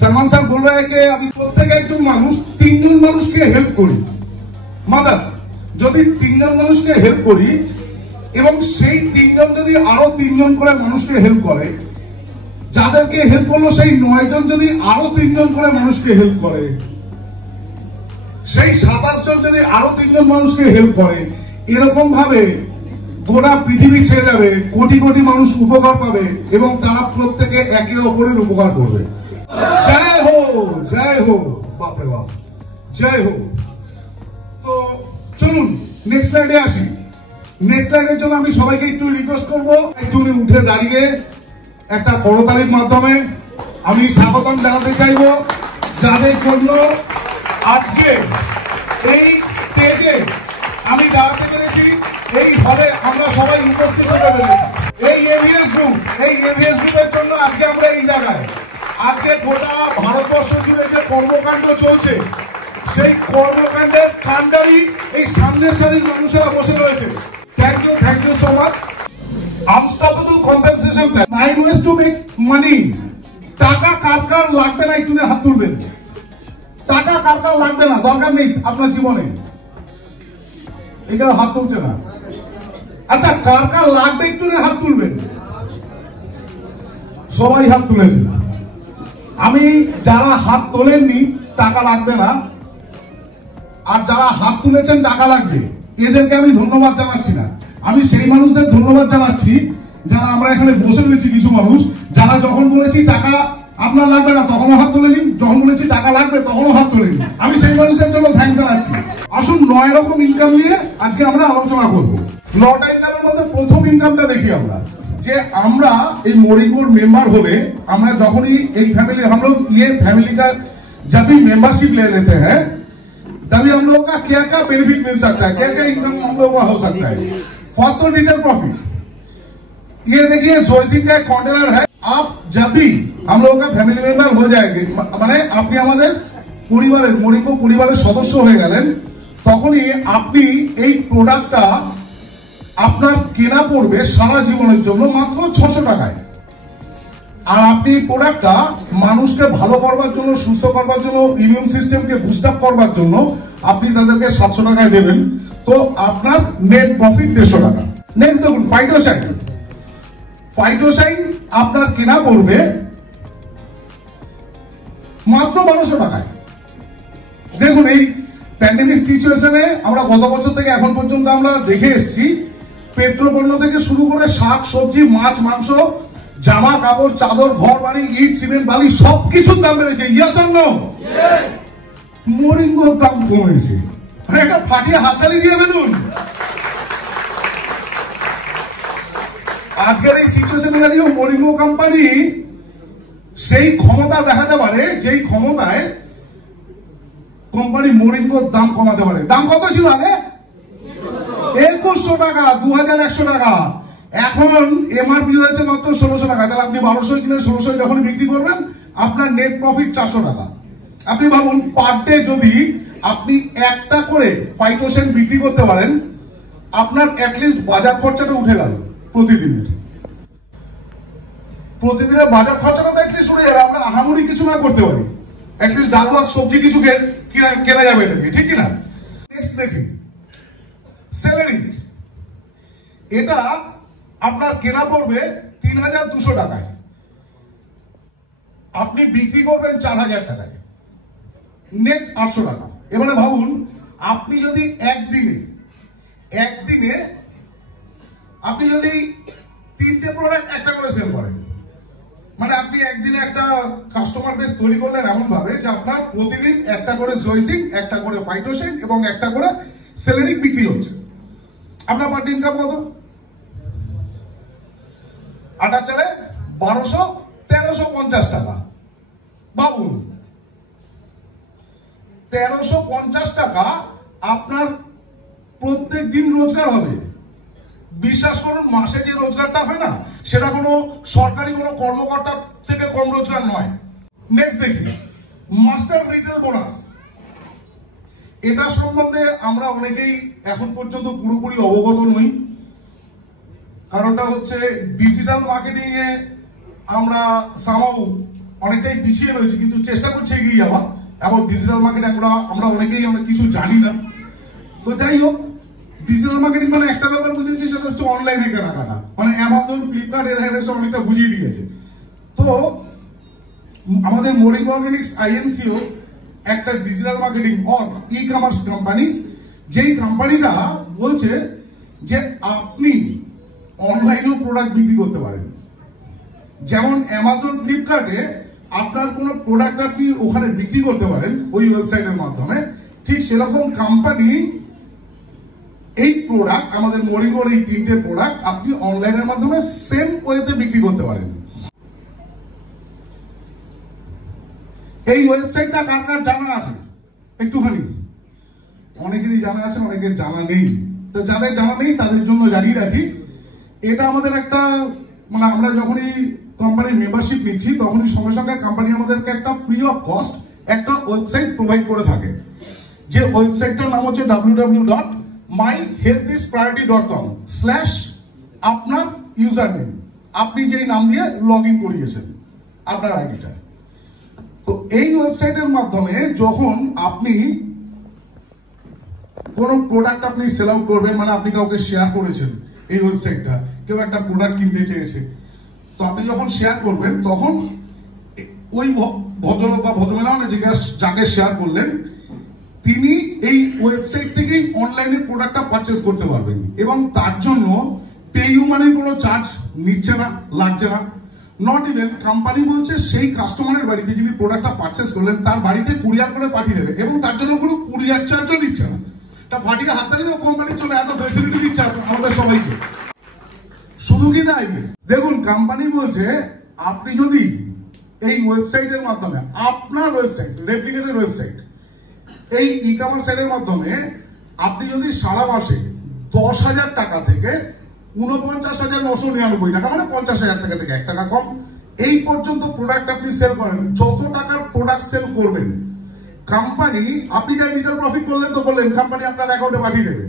सलमान साहब बोल रहे हैं कि আমি প্রত্যেক একজন মানুষ তিনজন মানুষকে হেল্প করি মাদার যদি তিনজন মানুষকে হেল্প করি এবং সেই তিনজন যদি আরো তিনজন করে মানুষকে হেল্প করে যাদেরকে হেল্প করলো সেই 9 জন যদি আরো তিনজন করে মানুষকে হেল্প করে সেই 27 জন যদি আরো তিনজন মানুষকে হেল্প করে এরকম ভাবে গোটা পৃথিবী ছেড়ে যাবে কোটি কোটি মানুষ উপকার পাবে এবং তারা প্রত্যেকে একে অপরের উপকার করবে जय हो बाप रे बाप जय हो। तो चलুন नेक्स्ट स्लाइडে আসি। नेक्स्ट স্লাইডের জন্য আমি সবাইকে একটু রিকোয়েস্ট করব একটু উঠে দাঁড়িয়ে একটা করতালির মাধ্যমে আমি স্বাগতম জানাতে চাইবো যাদের জন্য আজকে এই স্টেজে আমি দাঁড়াতে পেরেছি এই হলে আমরা সবাই উপস্থিত হতে পেরেছি এই এভিএস গ্রুপের জন্য আজকে আমরা এই জায়গায় আজকে গোটা ভারতবর্ষ জুড়ে যে কর্মকাণ্ড চলছে সেই কর্মকাণ্ডের কাণ্ডারি এই সামনের সারির মানুষেরা বসে রয়েছে। Thank you so much. Unstoppable compensation plan 9 ways to make money. টাকা কার লাগবে না একটু হাত তুলবেন। টাকা কার লাগবে না দরকার নেই আপনার জীবনে এটা হাত তুলছে না। আচ্ছা কার লাগবে একটু হাত তুলবেন। সবাই হাত তুলেছে। আমি যারা হাত তোলেননি টাকা লাগবে না আর যারা হাত তুলেছেন টাকা লাগবে এদেরকে আমি ধন্যবাদ জানাচ্ছি না আমি সেই মানুষদের ধন্যবাদ জানাচ্ছি যারা আমরা এখানে বসে রয়েছি কিছু মানুষ যারা যখন বলেছি টাকা আপনার লাগবে না তখনও হাত তোলেনি যখন বলেছি টাকা লাগবে তখনও হাত তোলেনি আমি সেই মানুষদের জন্য থ্যাঙ্কস জানাচ্ছি। আসুন 9 রকম ইনকাম নিয়ে আজকে আমরা আলোচনা করব। 9টা ইনকামের মধ্যে প্রথম ইনকামটা দেখি আমরা যে আমরা এই मोरिंगोर मेंबर होने আমরা যখনই এই फैमिली हम लोग ये फैमिली का जब भी मेंबरशिप ले लेते हैं तभी हम लोगों का क्या क्या बेनिफिट मिल सकता है क्या क्या इनकम हम लोगों का हो सकता है। फर्स्ट तो डिटेल प्रॉफिट ये देखिए जोइसिंग का कंटेनर है आप जब भी हम लोगों का फैमिली मेंबर हो जाएंगे মানে আপনি আমাদের পরিবারের मोरिंगो পরিবারের সদস্য হয়ে গেলেন তখনই আপনি এই প্রোডাক্টটা আপনার কেনা পড়বে সারা জীবনের জন্য মাত্র 600 টাকায় আর আপনি প্রোডাক্টটা মানুষকে ভালো করবার জন্য সুস্থ করবার জন্য ইমিউন সিস্টেমকে বুস্ট আপ করবার জন্য আপনি তাদেরকে 700 টাকায় দেবেন তো আপনার নেট প্রফিট 150 টাকা। নেক্সট দেখুন ফাইটোসাইন আপনার কেনা পড়বে মাত্র 1200 টাকায়। দেখুন এই প্যান্ডেমিক সিচুয়েশনে আমরা গত বছর থেকে এখন পর্যন্ত আমরা দেখে এসেছি পেট্রোল পণ্য থেকে শুরু করে শাক সবজি মাছ মাংস জামা কাপড় চাদর ঘর বাড়ি ইট সিমেন্ট বালি সবকিছুর দাম বেড়েছে। Yes or no? মোরিঙ্গোর দাম কমেছে। এটা ফাটিয়ে হাততালি দিয়ে বেরুন। আজকের এই সিচুয়েশনে দাঁড়িয়ে মোরিঙ্গো কোম্পানি সেই ক্ষমতা দেখাতে পারে যেই ক্ষমতায় কোম্পানি মোরিঙ্গোর দাম কমাতে পারে। দাম কত ছিল আগে? 2100 টাকা 2100 টাকা এখন এমআরপি হয়েছে মাত্র 1600 টাকা। তাহলে আপনি 1200 কিনে 1600 যখন বিক্রি করবেন আপনার নেট প্রফিট 400 টাকা। আপনি ভাবুন পার ডে যদি আপনি একটা করে ফাইটোসাইন বিক্রি করতে পারেন আপনার অ্যাটলিস্ট বাজার খরচাটা উঠে গেল প্রতিদিনের বাজার খরচাটা তো অ্যাটলিস্ট উঠে যাবে। আমরা আহামরি কিছু না করতে পারি অ্যাটলিস্ট ডাল ভাত সবজি কিছু কেনা যাবে এটাকে ঠিক কিনা। নেক্সট দেখি স্যালারি এটা আপনার কেনা পড়বে 3200 টাকায় আপনি বিক্রি করবেন 4000 টাকায় নেট 800 টাকা। এবারে ভাবুন আপনি যদি একদিনে আপনি যদি 3টে প্রোডাক্ট একটা করে সেল করেন মানে আপনি একদিনে একটা কাস্টমার বেস তৈরি করলেন এমন ভাবে যে আপনার প্রতিদিন একটা করে জয়সিং একটা করে ফাইটোসাইন এবং একটা করে সেলেরিক বিক্রি হচ্ছে আপনার পার ইনকাম কত? আটা চালে 1350 টাকা। ভাবুন 1350 টাকা আপনার প্রত্যেক দিন রোজগার হবে। বিশ্বাস করুন মাসে যে রোজগারটা হয় না সেটা কোনো সরকারি কোনো কর্মকর্তার থেকে কম রোজগার নয়। নেক্সট দেখি মাস্টার রিটেল বোনাস। এটা সম্বন্ধে আমরা অনেকেই এখন পর্যন্ত পুরোপুরি অবগত নই। কারণটা হচ্ছে ডিজিটাল মার্কেটিং এ আমরা সামাও অনেকটাই পিছিয়ে রয়েছে, কিন্তু চেষ্টা করছে এগিয়ে যাওয়ার। এবং ডিজিটাল মার্কেটিং আমরা অনেকেই অনেক কিছু জানি না। তো যাই হোক, ডিজিটাল মার্কেটিং মানে একটা ব্যাপার বুঝেছি, সেটা হচ্ছে অনলাইনে কেনাকাটা, মানে অ্যামাজন, ফ্লিপকার্ট এর হেডে অনেকটা বুঝিয়ে দিয়েছে। তো আমাদের মোরিং অর্গানিক্স আইএনসিও একটা digital marketing or e commerce company, যেই কোম্পানিটা বলছে যে আপনি অনলাইনেও প্রোডাক্ট বিক্রি করতে পারেন। যেমন অ্যামাজন, ফ্লিপকার্টে আপনার কোনো প্রোডাক্ট আপনি ওখানে বিক্রি করতে পারেন ওই ওয়েবসাইটের মাধ্যমে, ঠিক সেরকম কোম্পানি এই প্রোডাক্ট, আমাদের মোরিংওর এই 3টে প্রোডাক্ট আপনি অনলাইনের মাধ্যমে সেম ওয়েতে বিক্রি করতে পারেন। এই ওয়েবসাইটটা কার কার জানা আছে একটুখানি? অনেকেরই জানা আছে, অনেকের জানা নেই। তো যাদের জানা নেই তাদের জন্য জানিয়ে রাখি, এটা আমাদের একটা, মানে আমরা যখনই কোম্পানির মেম্বারশিপ নিচ্ছি তখনই সঙ্গে সঙ্গে কোম্পানি আমাদেরকে একটা ফ্রি অফ কস্ট একটা ওয়েবসাইট প্রোভাইড করে থাকে। যে ওয়েবসাইটটার নাম হচ্ছে www.myhealthispriority.com/ আপনার ইউজার নেম, আপনি যেই নাম দিয়ে লগ ইন করিয়েছেন আপনার আইডিটা। তো এই ওয়েবসাইটের মাধ্যমে যখন আপনি কোন প্রোডাক্ট আপনি সেল আউট করবেন, মানে আপনি কাউকে শেয়ার করেছেন এই ওয়েবসাইটটা, কেউ একটা প্রোডাক্ট কিনতে চেয়েছে, তো আপনি যখন শেয়ার করবেন তখন ওই ভদ্রলোক বা ভদ্রমহিলা, মানে যাকে শেয়ার করলেন, তিনি এই ওয়েবসাইট থেকেই অনলাইনে প্রোডাক্টটা পারচেস করতে পারবেন। এবং তার জন্য পেইউ মানির কোনো চার্জ নিচ্ছে না, লাগছে না। নট ইভেন কোম্পানি বলছে সেই কাস্টমারের বাড়িতে যিনি প্রোডাক্টটা পারচেস করলেন তার বাড়িতে কুরিয়ার করে পাঠিয়ে দেবে, এবং তার জন্য কোনো কুরিয়ার চার্জও দিচ্ছে না। তা ফাটিয়ে হাততালি দাও কোম্পানির জন্য, এত ফেসিলিটি দিচ্ছে আমাদের সবাইকে। শুধু কি তাই, দেখুন কোম্পানি বলছে আপনি যদি এই ওয়েবসাইটের মাধ্যমে আপনার ওয়েবসাইট, রেপ্লিকেটেড ওয়েবসাইট, এই ই কমার্স সাইটের মাধ্যমে আপনি যদি সারা মাসে 10,000 টাকা থেকে 49,999 টাকা, মানে 50,000 টাকা থেকে 1 টাকা কম, এই পর্যন্ত প্রোডাক্ট আপনি সেল করেন, যত টাকার প্রোডাক্ট সেল করবেন কোম্পানি, আপনি যা রিটেল প্রফিট করলেন তো করলেন, কোম্পানি আপনার অ্যাকাউন্টে পাঠিয়ে দেবে।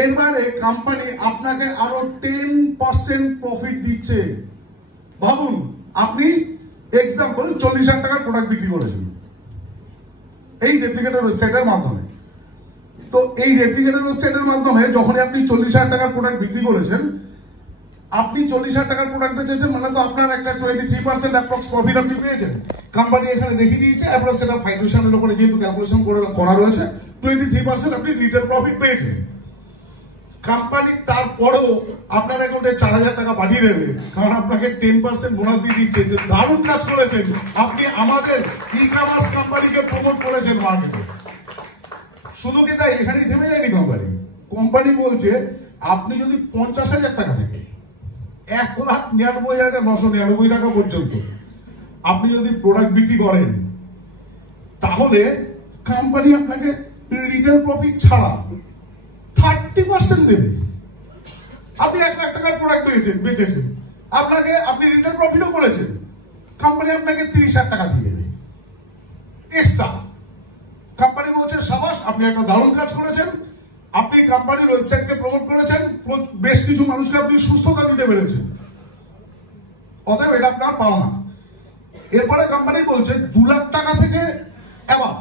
এরবারে কোম্পানি আপনাকে আরো 10% প্রফিট দিচ্ছে। ভাবুন, আপনি এক্সাম্পল 40,000 টাকার প্রোডাক্ট বিক্রি করেছেন এই রেপ্লিকেটেড ওয়েবসাইটের মাধ্যমে। তো এই রেপ্লিকেটেড ওয়েবসাইটের মাধ্যমে যখন আপনি 40,000 টাকার প্রোডাক্ট বিক্রি করেছেন, আপনি 40,000 টাকার প্রোডাক্ট বেচেছেন, মানে তো আপনার একটা 23% অ্যাপ্রক্স প্রফিট আপনি পেয়েছেন। কোম্পানি এখানে দেখিয়ে দিয়েছে অ্যাপ্রক্স, এটা ফাইন্যান্সিয়ালের উপরে যেহেতু ক্যালকুলেশন করা রয়েছে, 23% আপনি রিটেল প্রফিট পেয়েছেন। কোম্পানি তারপরেও আপনার অ্যাকাউন্টে 4,000 টাকা পাঠিয়ে দেবে, কারণ আপনাকে 10% বোনাস দিয়ে দিচ্ছে যে দারুণ কাজ করেছেন, আপনি আমাদের ই কমার্স কোম্পানিকে প্রমোট করেছেন মার্কেটে। শুধু কি তাই, এখানেই থেমে যায়নি কোম্পানি। কোম্পানি বলছে আপনি যদি 50,000 টাকা থেকে 1,99,999 টাকা পর্যন্ত আপনি যদি প্রোডাক্ট বিক্রি করেন, তাহলে কোম্পানি আপনাকে রিটেল প্রফিট ছাড়া 30% দেবে। আপনি 1 লাখ টাকার প্রোডাক্ট বেচেছেন, আপনি রিটেল প্রফিটও করেছেন, কোম্পানি আপনাকে 30,000 টাকা দিয়ে দেবে এক্সট্রা। কোম্পানি বলছে সাবাস, আপনি একটা দারুণ কাজ করেছেন, আপনি কোম্পানির ওয়েবসাইটকে প্রমোট করেছেন, বেশ কিছু মানুষকে আপনি সুস্থতা দিতে পেরেছেন, অতএব এটা আপনার পাওনা। এরপরে কোম্পানি বলছে 2 লাখ টাকা থেকে এবার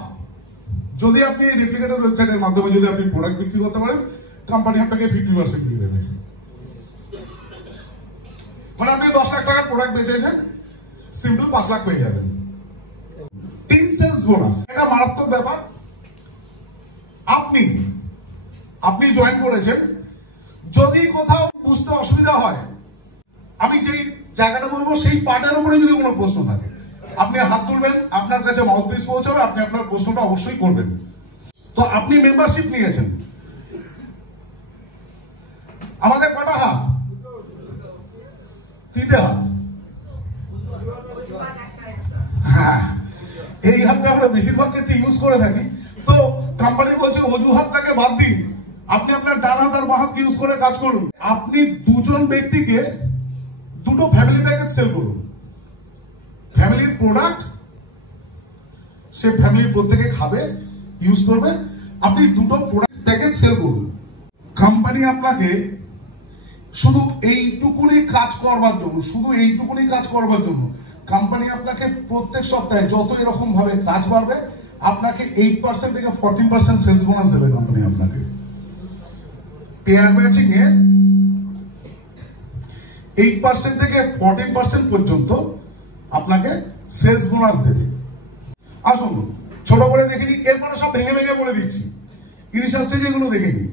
যদি আপনি এই রেপ্লিকেটেড ওয়েবসাইটের মাধ্যমে যদি আপনি প্রোডাক্ট বিক্রি করতে পারেন, কোম্পানি আপনাকে 50% দিয়ে দেবে। মানে আপনি 10 লাখ টাকার প্রোডাক্ট বেচেছেন, সিম্পল 5 লাখ পেয়ে যাবেন। টিম সেলস বোনাস, এটা মারাত্মক ব্যাপার। আপনি জয়েন করেছেন, যদি কোথাও বুঝতে অসুবিধা হয়, আমি যেই জায়গাটা বলবো সেই পার্টের উপরে যদি কোনো প্রশ্ন থাকে, আপনি হাত তুলবেন, আপনার কাছে মাউথপিস পৌঁছাবে, আপনি আপনার প্রশ্নটা অবশ্যই করবেন। তো আপনি মেম্বারশিপ নিয়েছেন, আমাদের কটা হাত? 3টে হাত। হ্যাঁ, এই হাতটা আমরা বেশিরভাগ ক্ষেত্রে ইউজ করে থাকি। তো কোম্পানি বলছে অজুহাতটাকে বাদ দিন, আপনি আপনার ডান হাত আর বাঁ হাতকে ইউজ করে কাজ করুন। আপনি 2 জন ব্যক্তিকে 2টো ফ্যামিলি প্যাকেজ সেল করুন। ফ্যামিলির প্রোডাক্ট, সে ফ্যামিলির প্রত্যেকে খাবে, ইউজ করবে, আপনি 2টো প্রোডাক্ট প্যাকেজ সেল করুন। কোম্পানি আপনাকে শুধু এইটুকুনি কাজ করবার জন্য কোম্পানি আপনাকে প্রত্যেক সপ্তাহে যত এরকম ভাবে কাজ বাড়বে আপনাকে 8% থেকে 14% সেলস বোনাস দেবে কোম্পানি আপনাকে। পেয়ার ম্যাচিং এ 8% থেকে 14% পর্যন্ত আপনাকে সেলস বোনাস দেবে। আসুন ছোট করে দেখে নিই, এরপরে সব ভেঙে ভেঙে বলে দিচ্ছি, ইনিশিয়াল স্টেজে এগুলো দেখে নিই।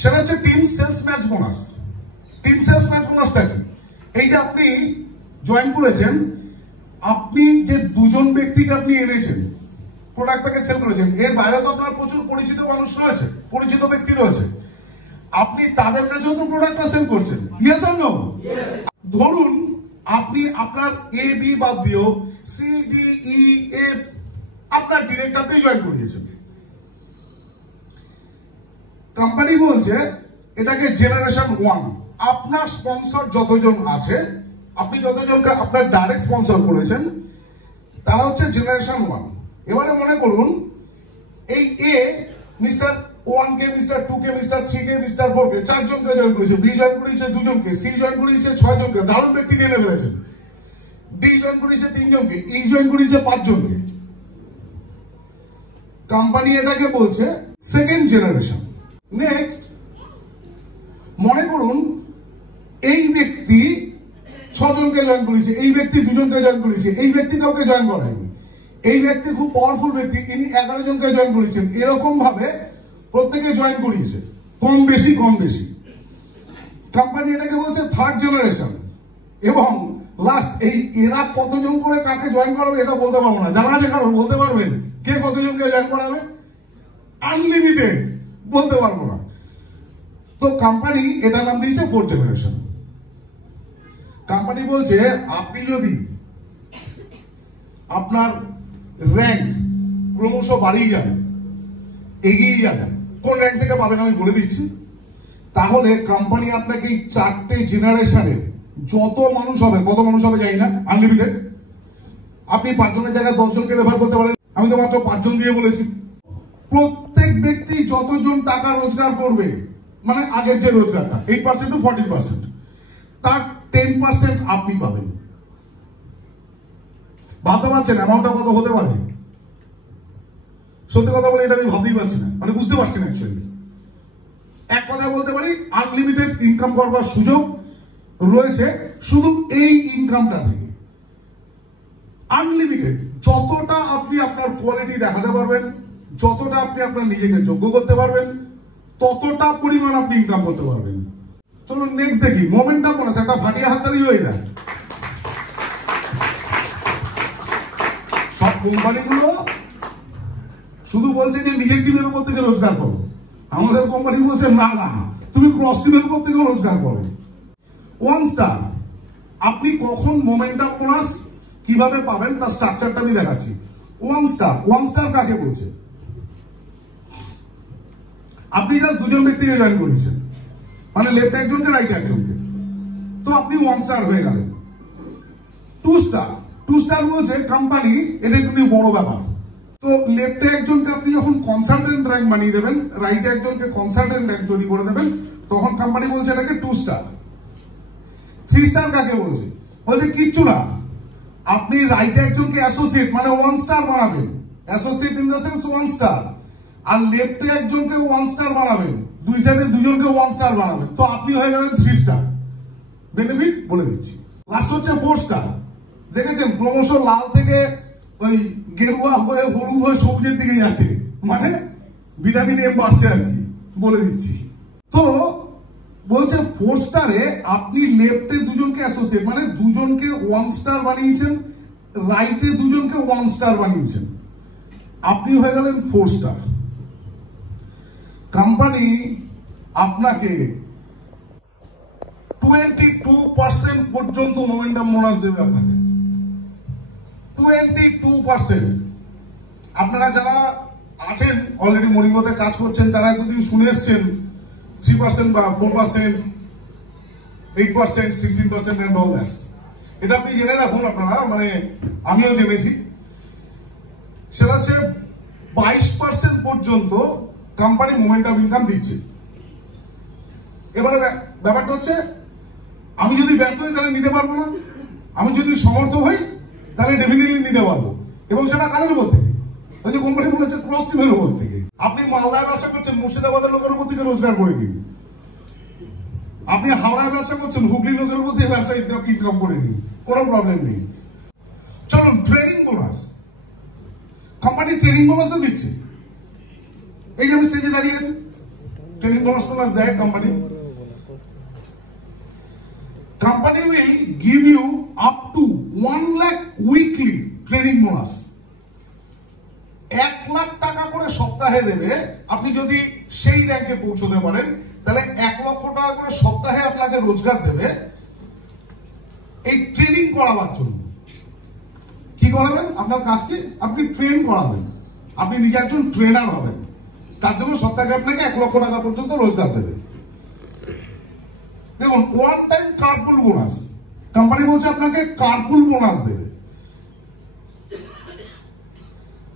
সেটা হচ্ছে team sales match bonus. Team sales match বোনাসটা কি? এই যে আপনি জয়েন করেছেন, আপনি যে দুজন ব্যক্তিকে আপনি এনেছেন, প্রোডাক্টটাকে সেল করেছেন, এর বাইরে তো আপনার প্রচুর পরিচিত মানুষ রয়েছে, পরিচিত ব্যক্তি রয়েছে, আপনি তাদের কাছেও তো প্রোডাক্টটা সেল করছেন। Yes or no? ধরুন আপনি আপনার এ বি বাদ দিয়েও সি ডি ই এফ আপনার ডিরেক্ট আপনি জয়েন করিয়েছেন। কোম্পানি বলছে এটাকে জেনারেশন 1। আপনার স্পন্সর যতজন আছে, আপনি যতজনকে আপনার ডাইরেক্ট স্পন্সর করেছেন, তারা হচ্ছে জেনারেশন 1। এবারে মনে করুন এই এ মিস্টার 1 কে, মিস্টার 2 কে, মিস্টার 3 কে, মিস্টার 4 কে, 4 জনকে জয়েন করেছে, বি জয়েন করেছে 2 জনকে, সি জয়েন করেছে 6 জনকে, দারুণ ব্যক্তি নিয়ে ফেলেছেন, ডি জয়েন করেছে 3 জনকে, ই জয়েন করেছে 5 জনকে। কোম্পানি এটাকে বলছে সেকেন্ড জেনারেশন। নেক্সট, মনে করুন এই ব্যক্তি 6 জনকে জয়েন করেছে, এই ব্যক্তি 2 জনকে জয়েন করেছে, এই ব্যক্তি কাউকে জয়েন করায়নি, এই ব্যক্তি খুব পাওয়ারফুল ব্যক্তি, ইনি 11 জনকে জয়েন করেছেন। এরকম ভাবে প্রত্যেকে জয়েন করিয়েছে, কম বেশি কম বেশি। কোম্পানি এটাকে বলছে থার্ড জেনারেশন। এবং লাস্ট, এই এরা কতজন করে কাকে জয়েন করাবে এটা বলতে পারবো না, জানা আছে কারণ বলতে পারবেন কে কতজনকে জয়েন করাবে? আনলিমিটেড বলতে পারবো না। তো কোম্পানি এটার নাম দিয়েছে ফোর্থ জেনারেশন। কোম্পানি বলছে আপনি যদি আপনার র্যাঙ্ক ক্রমশ বাড়িয়ে যান, এগিয়ে যান, কোন র্যাঙ্ক থেকে পাবেন আমি বলে দিচ্ছি, তাহলে কোম্পানি আপনাকে এই 4টে জেনারেশনের যত মানুষ হবে, কত মানুষ হবে জানি না, আনলিমিটেড, আপনি 5 জনের জায়গায় 10 জনকে রেফার করতে পারেন। আমি তো মাত্র 5 জন দিয়ে বলেছি। প্রত্যেক ব্যক্তি যতজন টাকা রোজগার করবে, মানে আগের যে রোজগারটা 8% টু 14%, তার 10% আপনি পাবেন। ভাবতে পারছেন অ্যামাউন্টটা কত হতে পারে? সত্যি কথা বলে এটা আমি ভাবতেই পারছি না, মানে বুঝতে পারছি না অ্যাকচুয়ালি। এক কথা বলতে পারি আনলিমিটেড ইনকাম করবার সুযোগ রয়েছে শুধু এই ইনকামটা থেকে। আনলিমিটেড, যতটা আপনি আপনার কোয়ালিটি দেখাতে পারবেন, যতটা আপনি আপনার নিজেকে যোগ্য করতে পারবেন, ততটা পরিমাণ আপনি ইনকাম করতে পারবেন। চলুন নেক্সট দেখি, মোমেন্টাম বোনাস। একটা ফাটিয়া হাততালি হয়ে যায়। সব কোম্পানিগুলো শুধু বলছে যে নিজের টিমের উপর থেকে রোজগার করো, আমাদের কোম্পানি বলছে না না, তুমি ক্রস টিমের উপর থেকে রোজগার করো। 1 স্টার, আপনি কখন মোমেন্টাম বোনাস কিভাবে পাবেন তার স্ট্রাকচারটা আমি দেখাচ্ছি। 1 স্টার, 1 স্টার কাকে বলছে? আপনি জাস্ট 2 জন ব্যক্তিকে জয়েন করেছেন, মানে লেফট একজনকে রাইট একজনকে, তো আপনি 1 স্টার হয়ে গেলেন। 2 স্টার, 2 স্টার বলছে কোম্পানি এটা একটু বড় ব্যাপার, তো লেফটে একজনকে আপনি যখন কনসালটেন্ট র্যাঙ্ক বানিয়ে দেবেন, রাইটে একজনকে কনসালটেন্ট র্যাঙ্ক তৈরি করে দেবেন, তখন কোম্পানি বলছে এটাকে 2 স্টার। 3 স্টার কাকে বলছে? বলছে কিচ্ছু না, আপনি রাইটে একজনকে অ্যাসোসিয়েট মানে 1 স্টার বানাবেন, associate in the sense 1 star, আর লেফটে একজনকে 1 স্টার বানাবেন, দুই সাইডে দুজনকে 1 স্টার বানাবেন, তো আপনি হয়ে গেলেন 3 স্টার। বেনিফিট বলে দিচ্ছি। লাস্ট হচ্ছে 4 স্টার। দেখেছেন ক্রমশ লাল থেকে ওই গেরুয়া হয়ে হলুদ হয়ে সবুজের দিকে যাচ্ছে, মানে ভিটামিন এম বাড়ছে আর কি, বলে দিচ্ছি। তো বলছে 4 স্টারে আপনি লেফটে 2 জনকে অ্যাসোসিয়েট মানে 2 জনকে 1 স্টার বানিয়েছেন, রাইটে 2 জনকে 1 স্টার বানিয়েছেন, আপনি হয়ে গেলেন 4 স্টার। কোম্পানি আপনাকে 22% পর্যন্ত মোমেন্টাম বোনাস দেবে আপনাকে। 22%। আপনারা যারা আছেন অলরেডি মর্নিংতে কাজ করছেন, তারা এতদিন শুনে এসছেন 3% বা 4%, 8%, 16% and all that। এটা আপনি জেনে রাখুন আপনারা, মানে আমিও জেনেছি। সেটা হচ্ছে 22% পর্যন্ত কোম্পানি মোমেন্টাম ইনকাম দিচ্ছে। এবারে ব্যাপারটা হচ্ছে আমি যদি ব্যর্থ হই তাহলে নিতে পারবো না, আমি যদি সমর্থ হই তাহলে ডেফিনেটলি নিতে পারবো, এবং সেটা কাদের উপর থেকে? ওই যে কোম্পানি বলেছে ক্রস টিমের উপর থেকে। আপনি মালদায় ব্যবসা করছেন, মুর্শিদাবাদের লোকের উপর থেকে রোজগার করে নিন। আপনি হাওড়ায় ব্যবসা করছেন, হুগলি লোকের উপর থেকে ব্যবসা ইনকাম করে নিন, কোনো প্রবলেম নেই। চলুন, ট্রেনিং বোনাস। কোম্পানি ট্রেনিং বোনাসও দিচ্ছে। এই যে আমি স্টেজে দাঁড়িয়ে আছি, ট্রেনিং বোনাস দেয় company. Company will give you up to 1 lakh weekly training bonus. 1 lakh টাকা করে সপ্তাহে দেবে। আপনি যদি সেই র্যাঙ্কে পৌঁছতে পারেন তাহলে 1 লক্ষ টাকা করে সপ্তাহে আপনাকে রোজগার দেবে এই ট্রেনিং করাবার জন্য। কি করাবেন? আপনার কাজকে আপনি ট্রেন করাবেন, আপনি নিজে একজন ট্রেনার হবেন, তার জন্য সপ্তাহে আপনাকে 1 লক্ষ টাকা পর্যন্ত রোজগার দেবে। দেখুন, one time carpool bonus, company বলছে আপনাকে কার্পুল বোনাস দেবে।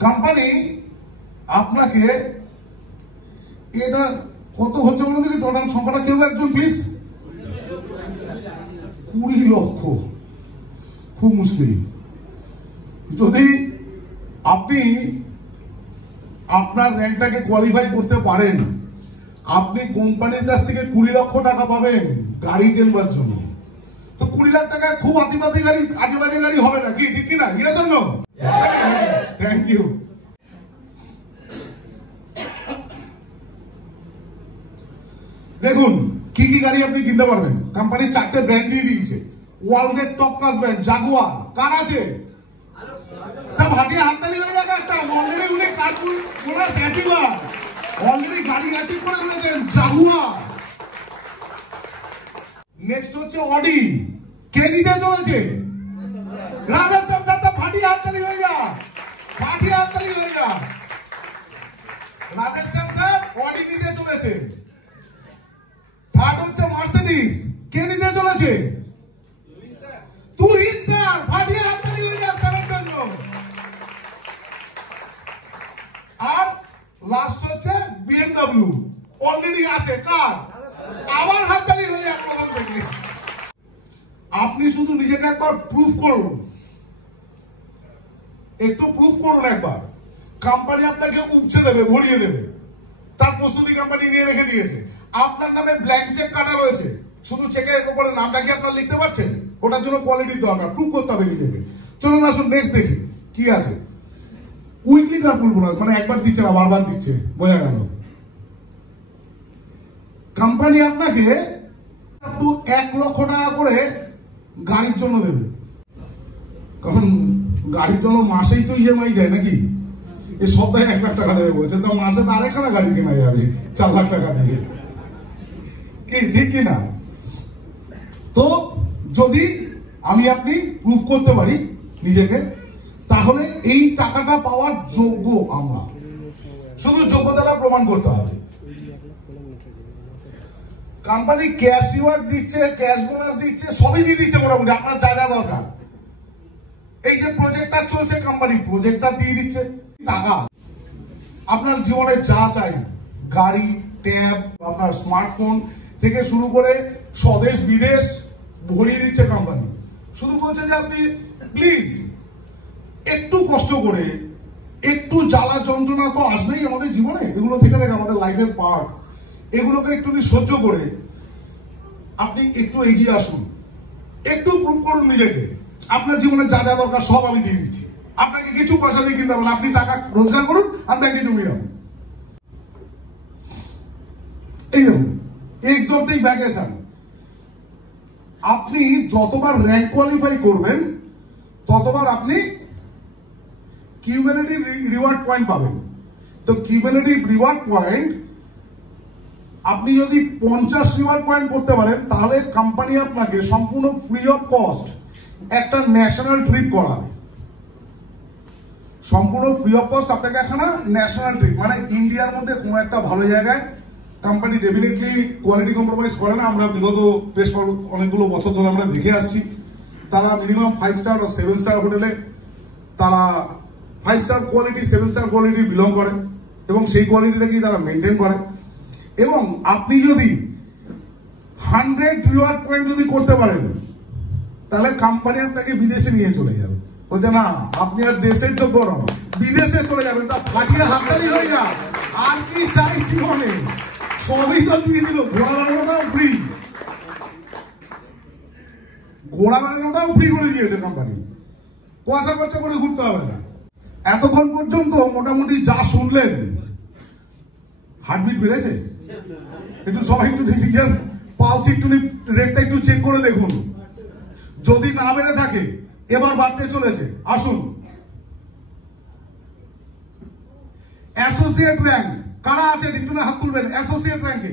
কোম্পানি আপনাকে এটা কত হচ্ছে বলে দেখি, টোটাল সংখ্যাটা কেউ একজন প্লিজ। 20 লক্ষ, খুব মুশকিল। যদি আপনি আপনার র্যাঙ্কটাকে কোয়ালিফাই করতে পারেন, আপনি কোম্পানির কাছ থেকে 20 লক্ষ টাকা পাবেন গাড়ি কেনবার জন্য। তো 20 লাখ টাকা খুব আতিপাতি গাড়ি, আজে বাজে গাড়ি হবে না, কি ঠিক কিনা? Yes or no? Thank you. দেখুন কি কি গাড়ি আপনি কিনতে পারবেন। কোম্পানি 4টে ব্র্যান্ড দিয়ে দিয়েছে। ওয়ার্ল্ডের টপ ক্লাস ব্র্যান্ড জাগুয়ার। কার আছে? তা ভাটিয়া হাততালি হয়ে যাবে একটা। অলরেডি উনি কার্পুল বোনাস অ্যাচিভার, অলরেডি গাড়ি অ্যাচিভ করে ফেলেছেন জাগুয়ার। নেক্সট হচ্ছে অডি। কে নিতে চলেছে? রাজেশ স্যার। তা ভাটিয়া হাততালি হয়ে যা, ভাটিয়া হাততালি হয়ে যা। রাজেশ স্যার অডি নিতে চলেছে। থার্ড হচ্ছে মার্সিডিজ। কে নিতে চলেছে? তুহিন স্যার। ভাটিয়া হাততালি হয়ে যা স্যারের জন্য। আর লাস্ট হচ্ছে BMW, অলরেডি আছে। কার? আবার হাততালি হয়ে যায় প্রথম থেকে। আপনি শুধু নিজেকে একবার প্রুফ করুন, একটু প্রুফ করুন একবার। কোম্পানি আপনাকে উপচে দেবে, ভরিয়ে দেবে, তার প্রস্তুতি কোম্পানি নিয়ে রেখে দিয়েছে। আপনার নামে ব্ল্যাঙ্ক চেক কাটা রয়েছে, শুধু চেকের উপরে নামটা কি আপনার লিখতে পারছেন? ওটার জন্য কোয়ালিটির দরকার, প্রুফ করতে হবে নিজেকে। চলুন আসুন নেক্সট দেখি কি আছে। উইকলি কার্পুল বোনাস, মানে একবার দিচ্ছে না, বারবার দিচ্ছে, বোঝা গেল। কোম্পানি আপনাকে 1 লক্ষ টাকা করে গাড়ির জন্য দেবে। কারণ গাড়ির জন্য মাসেই তো ইএমআই দেয় নাকি, এই সপ্তাহে 1 লাখ টাকা দেবে বলছে, তো মাসে তো আরেকখানা গাড়ি কেনা যাবে 4 লাখ টাকা দিয়ে, কি ঠিক কিনা? তো যদি আমি আপনি প্রুফ করতে পারি নিজেকে, তাহলে এই টাকাটা পাওয়ার যোগ্য আমরা। শুধু যোগ্যতাটা প্রমাণ করতে হবে। কোম্পানি ক্যাশ রিওয়ার্ড দিচ্ছে, ক্যাশ বোনাস দিচ্ছে, সবই দিয়ে দিচ্ছে মোটামুটি আপনার যা যা দরকার। এই যে প্রজেক্টটা চলছে, কোম্পানি প্রজেক্টটা দিয়ে দিচ্ছে। টাকা আপনার জীবনে যা চাই, গাড়ি, ট্যাব, আপনার স্মার্টফোন থেকে শুরু করে স্বদেশ বিদেশ ভরিয়ে দিচ্ছে কোম্পানি। শুধু বলছে যে আপনি প্লিজ একটু কষ্ট করে, একটু জ্বালা যন্ত্রণা তো আসবেই আমাদের জীবনে, এগুলো থেকে আমাদের লাইফের পার্ট, এগুলোকে একটু সহ্য করে আপনি একটু এগিয়ে আসুন, একটু প্রুভ করুন নিজেকে। আপনার জীবনে যা যা দরকার সব আমি দিয়ে দিচ্ছি, আপনাকে কিছু পয়সা দিয়ে কিনতে হবে না। আপনি টাকা রোজগার করুন আর ব্যাংকে জমিয়ে রাখুন। এই দেখুন, এক্স অফ দি ভ্যাকেশন। আপনি যতবার র্যাঙ্ক কোয়ালিফাই করবেন ততবার আপনি কিউমুলেটিভ রিওয়ার্ড পয়েন্ট পাবেন। তো কিউমুলেটিভ রিওয়ার্ড পয়েন্ট আপনি যদি 50 রিওয়ার্ড পয়েন্ট করতে পারেন, তাহলে কোম্পানি আপনাকে সম্পূর্ণ ফ্রি অফ কস্ট একটা ন্যাশনাল ট্রিপ করাবে। সম্পূর্ণ ফ্রি অফ কস্ট আপনাকে একখানা ন্যাশনাল ট্রিপ, মানে ইন্ডিয়ার মধ্যে কোনো একটা ভালো জায়গায়। কোম্পানি ডেফিনেটলি কোয়ালিটি কম্প্রোমাইজ করে না। আমরা বিগত বেশ অনেকগুলো বছর ধরে আমরা দেখে আসছি, তারা মিনিমাম 5 স্টার বা 7 স্টার হোটেলে তারা 5 star quality, 7 star quality belong করে, এবং সেই কোয়ালিটিটাকেই তারা মেনটেন করে। এবং আপনি যদি 100 রিওয়ার্ড পয়েন্ট যদি করতে পারেন, তাহলে কোম্পানি আপনাকে বিদেশে নিয়ে চলে যাবে। বলছে না, আপনি আর দেশের তো গরম, বিদেশে চলে যাবেন, তা ফাটিয়ে হাততালি হয়ে যা, আর কি চাই জীবনে, সবই তো দিয়ে দিল। ঘোড়া বানানোটাও ফ্রি, ঘোড়া বানানোটাও ফ্রি করে দিয়েছে কোম্পানি, পয়সা খরচা করে ঘুরতে হবে না। এতক্ষণ পর্যন্ত মোটামুটি যা শুনলেন, হার্টবিট বেড়েছে? একটু সবাই একটু দেখেন, পালস একটু, রেটটা একটু চেক করে দেখুন। যদি না বেড়ে থাকে, এবার বাড়তে চলেছে। আসুন, অ্যাসোসিয়েট র্যাঙ্ক কারা আছেন একটু না হাত তুলবেন। অ্যাসোসিয়েট র্যাঙ্কে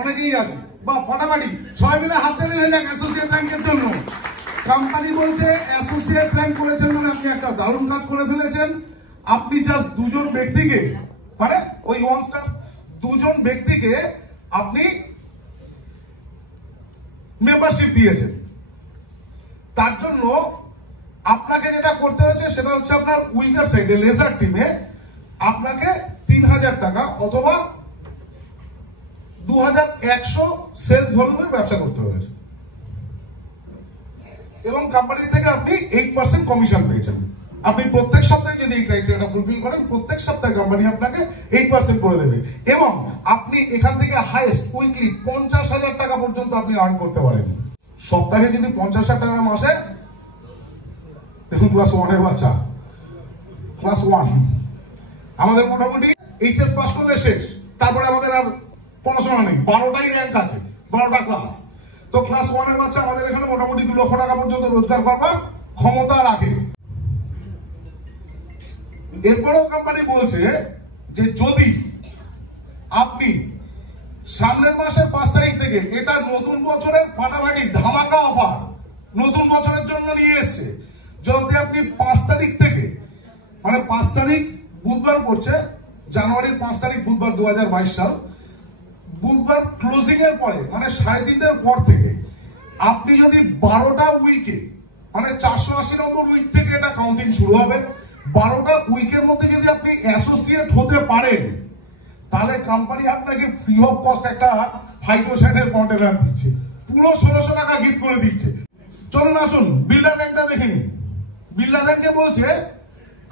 অনেকেই আছে, বা ফাটাফাটি সবাই মিলে হাত তুলে হয়ে যাক অ্যাসোসিয়েট র্যাঙ্কের জন্য। কোম্পানি বলছে অ্যাসোসিয়েট র্যাঙ্ক করেছেন মানে আপনি একটা দারুণ কাজ করে ফেলেছেন। আপনি জাস্ট দুজন ব্যক্তিকে, মানে ওই ওয়ান স্টার দুজন ব্যক্তিকে আপনি মেম্বারশিপ দিয়েছেন। তার জন্য আপনাকে যেটা করতে হয়েছে সেটা হচ্ছে আপনার উইকার সাইডে লেজার টিমে আপনাকে 3000 টাকা অথবা 2100 সেলস ভলিউমের ব্যবসা করতে হয়েছে, এবং কোম্পানি থেকে আপনি 8% কমিশন পেয়েছেন। আপনি প্রত্যেক সপ্তাহে যদি এই ক্রাইটেরিয়াটা ফুলফিল করেন, প্রত্যেক সপ্তাহে কোম্পানি আপনাকে 8% করে দেবে, এবং আপনি এখান থেকে হাইয়েস্ট উইকলি 50,000 টাকা পর্যন্ত আপনি আর্ন করতে পারেন। সপ্তাহে যদি 50,000 টাকা মাসে, দেখুন ক্লাস 1 এর বাচ্চা, ক্লাস 1 আমাদের মোটামুটি এইচএস পাস করলে শেষ, তারপরে আমাদের আর পড়াশোনা নেই, 12টাই র্যাঙ্ক আছে, 12টা ক্লাস। তো ক্লাস 1 এর বাচ্চা আমাদের এখানে মোটামুটি 2 লক্ষ টাকা পর্যন্ত রোজগার করবার ক্ষমতা রাখে। এরপরেও কোম্পানি বলছে যে যদি আপনি সামনের মাসের 5 তারিখ থেকে, এটা নতুন বছরের ফাটাফাটি ধামাকা অফার নতুন বছরের জন্য নিয়ে এসছে, যদি আপনি 5 তারিখ থেকে, মানে 5 তারিখ বুধবার পড়ছে, জানুয়ারির 5 তারিখ বুধবার 2022 সাল, বুধবার ক্লোজিং এর পরে, মানে 3:30টার পর থেকে আপনি যদি 12টা উইকে, মানে 480 নম্বর উইক থেকে এটা কাউন্টিং শুরু হবে, 12টা উইকের মধ্যে যদি আপনি অ্যাসোসিয়েট হতে পারেন, তাহলে কোম্পানি আপনাকে ফ্রি অফ কস্ট একটা ফাইটোসাইনের কন্টেনার দিচ্ছে, পুরো 1600 টাকা গিফট করে দিচ্ছে। চলুন আসুন বিল্ডার র্যাঙ্কটা দেখে নিন। বিল্ডার র্যাঙ্কে বলছে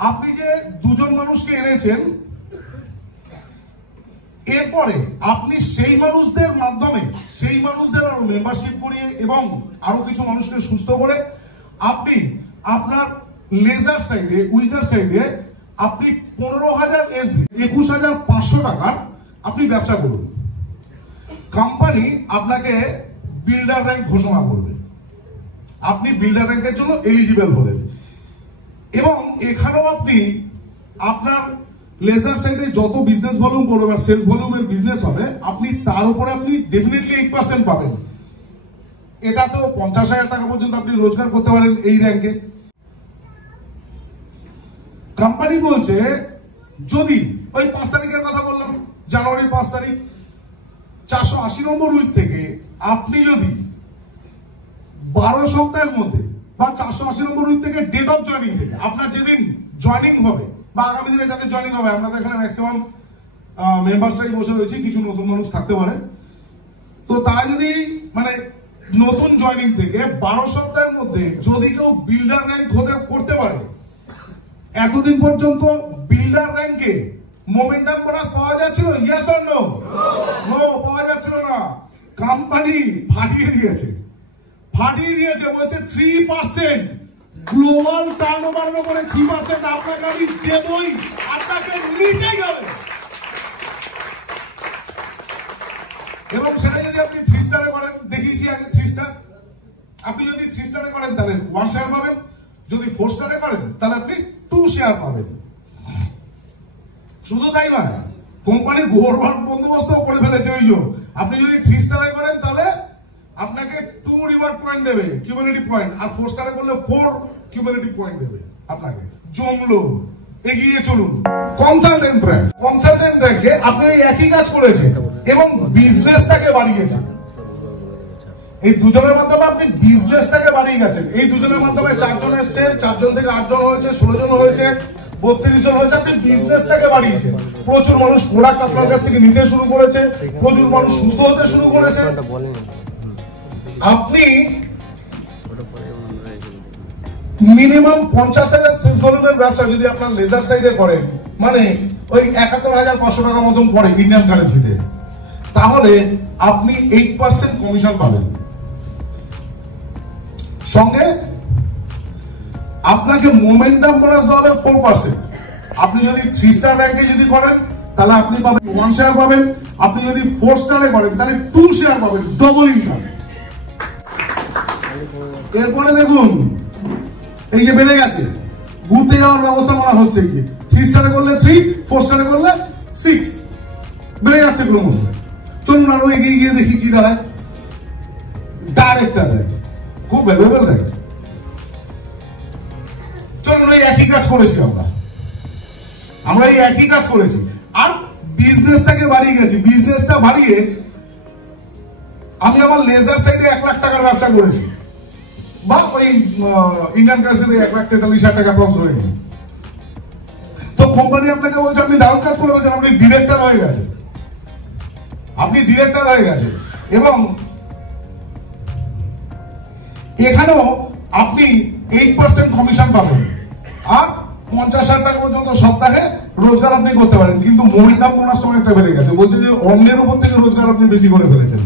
আপনি যে দুজন মানুষকে এনেছেন, এরপরে আপনি সেই মানুষদের মাধ্যমে, সেই মানুষদের আরো মেম্বারশিপ করিয়ে এবং আরো কিছু মানুষকে সুস্থ করে আপনি আপনার লেজার সাইডে, উইকার সাইডে আপনি 15,000 এসবি, 21,500 টাকার আপনি ব্যবসা করুন। কোম্পানি আপনাকে বিল্ডার র্যাঙ্ক ঘোষণা করবে, আপনি বিল্ডার র্যাঙ্কের জন্য এলিজিবল হলেন, এবং এখানেও আপনি আপনার লেজার সাইডে যত বিজনেস ভলিউম করবে বা সেলস ভলিউমের বিজনেস হবে, আপনি তার উপরে আপনি ডেফিনেটলি 8% পাবেন। এটা তো 50,000 টাকা পর্যন্ত আপনি রোজগার করতে পারেন এই র্যাঙ্কে। কোম্পানি বলছে যদি ওই 5 তারিখের কথা বললাম, জানুয়ারির 5 তারিখ, 480 নম্বর উইক থেকে আপনি যদি 12 সপ্তাহের মধ্যে, বা 480 নম্বর উইক থেকে ডেট অফ জয়নিং থেকে, আপনার যেদিন জয়নিং হবে বা আগামী দিনে যাদের জয়নিং হবে, আপনাদের এখানে ম্যাক্সিমাম মেম্বারসরাই বসে রয়েছে, কিছু নতুন মানুষ থাকতে পারে, তো তারা যদি মানে নতুন জয়নিং থেকে 12 সপ্তাহের মধ্যে যদি কেউ বিল্ডার র্যাঙ্ক করতে পারে, এতদিন পর্যন্ত বিল্ডার র্যাঙ্কে মোমেন্টাম বোনাস পাওয়া যাচ্ছিল, ইয়েস অর নো? নো, পাওয়া যাচ্ছিল না। কোম্পানি ফাটিয়ে দিয়েছে, বলছে 3% গ্লোবাল টার্নওভার উপরে 3% আপনাকে আমি দেবই, আপনাকে নিতে গেলে, এবং সেটা যদি আপনি 3 স্টারে করেন, দেখিয়েছি আগে 3 স্টার, আপনি যদি 3 স্টারে করেন তাহলে 1 শেয়ার পাবেন, যদি 4 স্টারে করেন তাহলে আপনি 2 শেয়ার পাবেন। শুধু তাই নয়, কোম্পানি গভর্নমেন্ট বন্দোবস্ত করে ফেলেছে, ওই আপনি যদি 3 স্টারে করেন তাহলে আপনাকে 2 রিওয়ার্ড পয়েন্ট দেবে, কিউমুলেটিভ পয়েন্ট, আর 4 স্টারে করলে 4 কিউমুলেটিভ পয়েন্ট দেবে আপনাকে। জমলো, এগিয়ে চলুন। কনসালটেন্ট র্যাঙ্কে আপনি একই কাজ করেছেন এবং বিজনেসটাকে বাড়িয়েছেন। এই দুজনের মাধ্যমে আপনি বিজনেসটাকে বাড়িয়ে গেছেন। এই দুজনের মাধ্যমে 4 জন এসছে, 4 জন থেকে 8 জন হয়েছে, 16 জন হয়েছে, 32 জন হয়েছে। আপনি বিজনেসটাকে বাড়িয়েছেন, প্রচুর মানুষ প্রোডাক্ট আপনার কাছ থেকে নিতে শুরু করেছে, প্রচুর মানুষ সুস্থ হতে শুরু করেছে। আপনি মিনিমাম 50,000 সেলস ভলিউমের ব্যবসা যদি আপনার লেজার সাইডে করেন, মানে ওই 71,500 টাকা মতন পড়ে ইন্ডিয়ান কারেন্সিতে, তাহলে আপনি 8% কমিশন পাবেন। সঙ্গে আপনাকে মোমেন্টাম বোনাস হবে 4%। আপনি যদি 3 স্টার ব্যাংকে যদি করেন তাহলে আপনি পাবেন 1 শেয়ার পাবেন, আপনি যদি 4 স্টারে করেন তাহলে 2 শেয়ার পাবেন, ডবল ইনকাম। এরপরে দেখুন এই যে বেড়ে গেছে, ঘুরতে যাওয়ার ব্যবস্থা করা হচ্ছে, কি 3 স্টারে করলে 3, 4 স্টারে করলে 6, বেড়ে যাচ্ছে ক্রমশ। চলুন আরো এগিয়ে গিয়ে দেখি কি দাঁড়ায়। ডাইরেক্টর র্যাঙ্ক খুব ভ্যালুয়েবল র্যাঙ্ক। চলুন এই একই কাজ করেছি আমরা এই একই কাজ করেছি, আর বিজনেসটাকে বাড়িয়ে গেছি। বিজনেসটা বাড়িয়ে আমি আমার লেজার সাইডে 1 লাখ টাকার ব্যবসা করেছি, বা ওই ইন্ডিয়ান কারেন্সিতে 1,43,000 টাকা প্রফিট হয়ে গেল। তো কোম্পানি আপনাকে বলছে আপনি দারুণ কাজ করে বলছেন, আপনি ডিরেক্টর হয়ে গেছে, এবং এখানেও আপনি 8% কমিশন পাবেন, আর 50,000 টাকা পর্যন্ত সপ্তাহে রোজগার আপনি করতে পারেন। কিন্তু মোমেন্টাম বোনাস অনেকটা বেড়ে গেছে, বলছে যে অন্যের উপর থেকে রোজগার আপনি বেশি করে ফেলেছেন।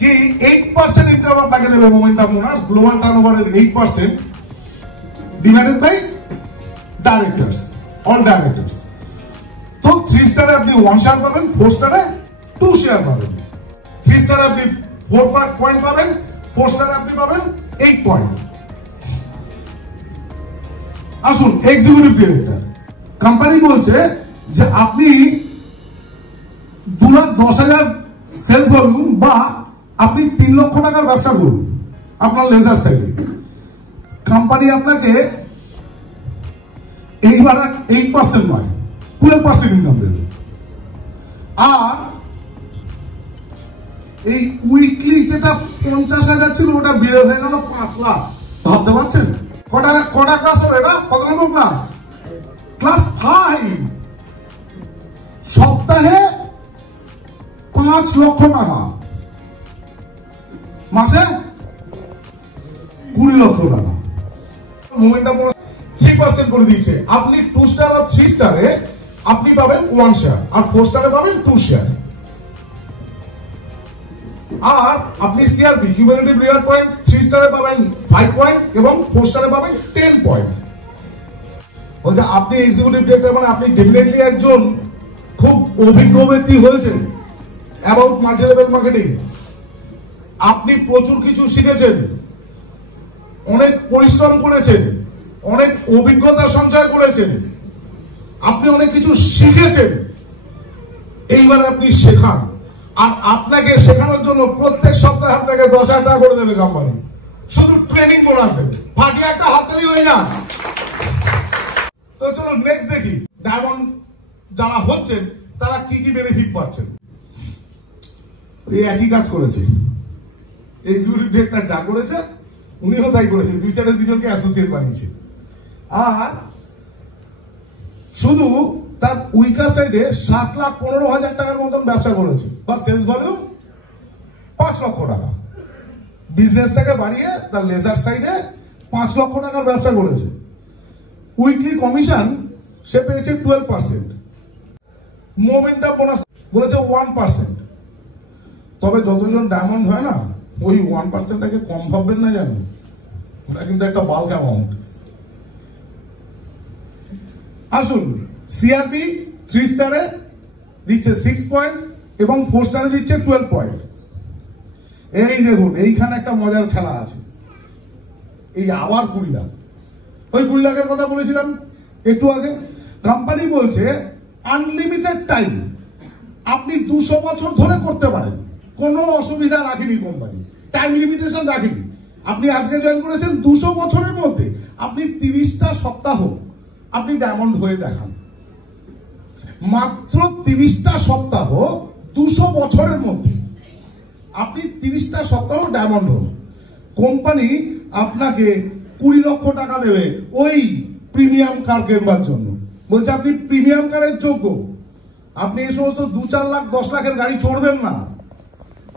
কি 8% ইনকাম আপনাকে দেবে মোমেন্টাম বোনাস, গ্লোবাল টার্নওভারের 8% divided by directors, all directors. তো 3 স্টারে আপনি 1 শেয়ার পাবেন, 4 স্টারে 2 শেয়ার পাবেন, 3 স্টারে আপনি 4 পয়েন্ট পাবেন, 4 স্টারে আপনি পাবেন 8 পয়েন্ট। আসুন এক্সিকিউটিভ ডিরেক্টর, কোম্পানি বলছে যে আপনি 2,10,000 সেলস ভলিউম বা আপনি 3 লক্ষ টাকার ব্যবসা করুন আপনার লেজার সাইডে, কোম্পানি আপনাকে এইবার 8% নয় 12% ইনকাম দেবে। আর এই উইকলি যেটা 50,000 ছিল ওটা বেড়ে হয়ে গেল 5 লাখ। ভাবতে পারছেন কটা ক্লাস হবে এটা? কত নম্বর ক্লাস? ক্লাস 5। সপ্তাহে 5 লক্ষ টাকা, মাসে 20 লক্ষ টাকা। মোমেন্টাম 3% করে দিয়েছে। আপনি 2 স্টার আর 3 স্টারে আপনি পাবেন 1 শেয়ার, আর 4 স্টারে পাবেন 2 শেয়ার। আর আপনি সিআরপি কিউমুলেটিভ রিওয়ার্ড পয়েন্ট 3 স্টারে পাবেন 5 পয়েন্ট এবং 4 স্টারে পাবেন 10 পয়েন্ট। বলছে আপনি এক্সিকিউটিভ ডিরেক্টর, মানে আপনি ডেফিনেটলি একজন খুব অভিজ্ঞ ব্যক্তি হয়েছেন অ্যাবাউট মাল্টি লেভেল মার্কেটিং। আপনি প্রচুর কিছু শিখেছেন, অনেক পরিশ্রম করেছেন, অনেক অভিজ্ঞতা সঞ্চয় করেছেন, আপনি অনেক কিছু শিখেছেন। এইবার আপনি শেখান, আর আপনাকে শেখানোর জন্য প্রত্যেক সপ্তাহে আপনাকে 10,000 টাকা করে দেবে কোম্পানি, শুধু ট্রেনিং বোনাস দেবে। ফাটিয়ে একটা হাততালি হয়ে যান। তো চলো নেক্সট দেখি ডায়মন্ড যারা হচ্ছেন তারা কি কি বেনিফিট পাচ্ছেন। এই একই কাজ করেছে এক্সিকিউটিভ ডিরেক্টর, যা করেছে উনিও তাই করেছেন, 2 সাইডে 2জনকে অ্যাসোসিয়েট বানিয়েছে। আর শুধু তার উইকার সাইডে 7,15,000 টাকার মতন ব্যবসা করেছে, বা সেলস ভলিউম 5 লক্ষ টাকা। বিজনেসটাকে বাড়িয়ে তার লেজার সাইডে 5 লক্ষ টাকার ব্যবসা করেছে। উইকলি কমিশন সে পেয়েছে 12%। মোমেন্টাম বোনাস বলেছে 1%। তবে যতজন ডায়মন্ড হয় না, ওই 1%টাকে কম ভাববেন না, জানেন ওটা কিন্তু একটা বাল্ক অ্যামাউন্ট। আসুন সিআরপি 3 স্টারে দিচ্ছে 6 পয়েন্ট এবং 4 স্টারে দিচ্ছে 12 পয়েন্ট। এই দেখুন এইখানে একটা মজার খেলা আছে। এই আবার 20 লাখ, ওই 20 লাখের কথা বলেছিলাম একটু আগে। কোম্পানি বলছে আনলিমিটেড টাইম, আপনি 200 বছর ধরে করতে পারেন, কোনো অসুবিধা রাখেনি কোম্পানি, টাইম লিমিটেশন রাখেনি। আপনি আজকে জয়েন করেছেন, 200 বছরের মধ্যে আপনি 30টা সপ্তাহ আপনি ডায়মন্ড হয়ে দেখান। মাত্র 30টা সপ্তাহ, 200 বছরের মধ্যে আপনি 30টা সপ্তাহ ডায়মন্ড হন। কোম্পানি আপনাকে 20 লক্ষ টাকা দেবে ওই প্রিমিয়াম কার কেনবার জন্য। বলছে আপনি প্রিমিয়াম কারের যোগ্য, আপনি এই সমস্ত 2-4 লাখ 10 লাখের গাড়ি চড়বেন না।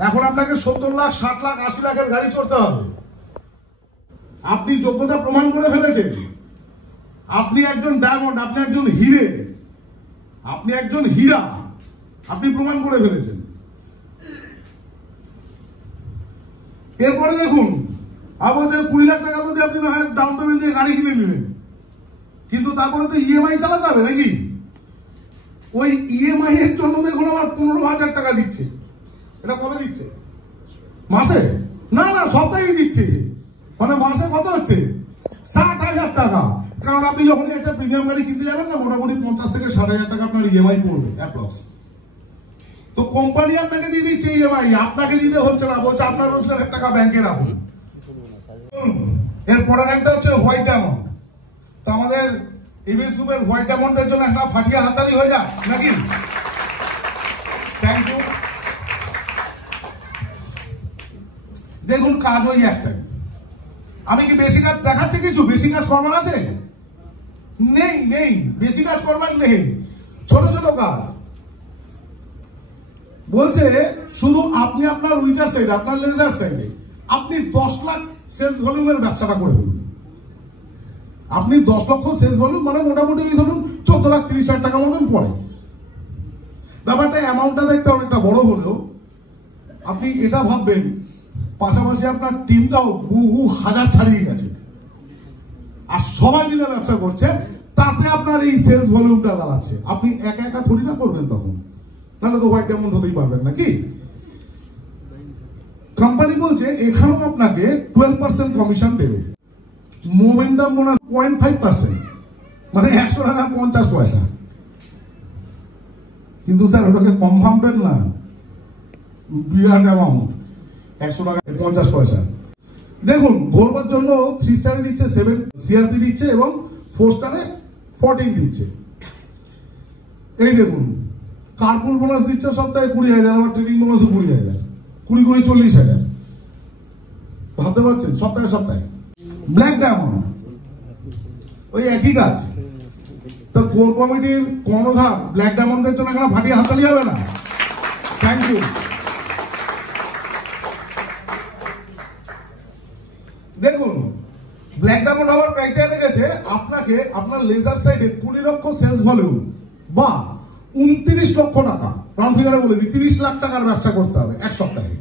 এখন আপনাকে 70 লাখ 60 লাখ 80 লাখের গাড়ি চড়তে হবে। আপনি যোগ্যতা প্রমাণ করে ফেলেছেন। আপনি একজন ডায়মন্ড, আপনি একজন হিরে, আপনি একজন হীরা, আপনি প্রমাণ করে ফেলেছেন। এরপরে দেখুন আবার 20 লাখ টাকা যদি আপনি না হয় ডাউন পেমেন্ট দিয়ে গাড়ি কিনে নিলেন, কিন্তু তারপরে তো ইএমআই চালাতে হবে নাকি? ওই ইএমআই এর জন্য দেখুন আবার 15,000 টাকা দিচ্ছে। এটা কবে দিচ্ছে? মাসে? না না, সপ্তাহে দিচ্ছে। মানে মাসে কত হচ্ছে? 60,000 টাকা। কারণ আপনি যখন একটা প্রিমিয়াম গাড়ি কিনতে যাবেন না, মোটামুটি 50 থেকে 60,000 টাকা আপনার ইএমআই পড়বে অ্যাপ্রক্স। তো কোম্পানি আপনাকে দিয়ে দিচ্ছে ইএমআই, আপনাকে দিতে হচ্ছে না, বলছে আপনার রোজগারের টাকা ব্যাংকে রাখুন। এরপরের একটা হচ্ছে হোয়াইট ডায়মন্ড। তো আমাদের ইবিএস গ্রুপের হোয়াইট ডায়মন্ডের জন্য একটা ফাটিয়া হাততালি হয়ে যায় নাকি? Thank you. দেখুন কাজ ওই একটাই। আমি কি বেশি কাজ দেখাচ্ছি? কিছু বেশি কাজ করবার আছে? নেই, নেই, বেশি কাজ করবার নেই, ছোট ছোট কাজ। বলছে শুধু আপনি আপনার উইকার সাইড, আপনার লেজার সাইডে আপনি 10 লাখ সেলস ভলিউমের ব্যবসাটা করে ফেলুন। আপনি 10 লক্ষ সেলস ভলিউম মানে মোটামুটি ধরুন 14,30,000 টাকা মতন পড়ে। ব্যাপারটা অ্যামাউন্টটা দেখতে অনেকটা বড় হলেও আপনি এটা ভাববেন পাশাপাশি আপনার টিমটাও বহু হাজার ছাড়িয়ে গেছে, আর সবাই মিলে ব্যবসা করছে, তাতে আপনার এই সেলস ভলিউমটা দাঁড়াচ্ছে। আপনি একা একা থরি না করবেন তখন, নাহলে তো হোয়াইট ডায়মন্ড হতেই পারবেন নাকি? কোম্পানি বলছে এখানেও আপনাকে 12% কমিশন দেবে। মোমেন্টাম বোনাস 0.5%, মানে 100 টাকা 50 পয়সা। কিন্তু স্যার ওটাকে কম ভাববেন না, বিরাট অ্যামাউন্ট, 100 টাকা 50 পয়সা। দেখুন ঘোরবার জন্য 3 স্টারে দিচ্ছে 7 সিআরপি দিচ্ছে এবং 4 স্টারে 14 দিচ্ছে। এই দেখুন কার্পুল বোনাস দিচ্ছে সপ্তাহে 20,000, আবার ট্রেনিং বোনাসও 20,000, 20 40,000। ভাবতে পারছেন? সপ্তাহে সপ্তাহে। ব্ল্যাক ডায়মন্ড ওই একই কাজ। তো কোর কমিটির কর্ণধার ব্ল্যাক ডায়মন্ডের জন্য এখানে ফাটিয়ে হাততালি হবে না? Thank you. দেখুন ব্ল্যাক ডায়মন্ড হওয়ার ক্রাইটেরিয়া রেখেছে আপনাকে আপনার লেজার সাইডে 20 লক্ষ সেলস ভলিউম বা 29 লক্ষ টাকা, রাউন্ড ফিগারে বলে দিই 30 লাখ টাকার ব্যবসা করতে হবে এক সপ্তাহে।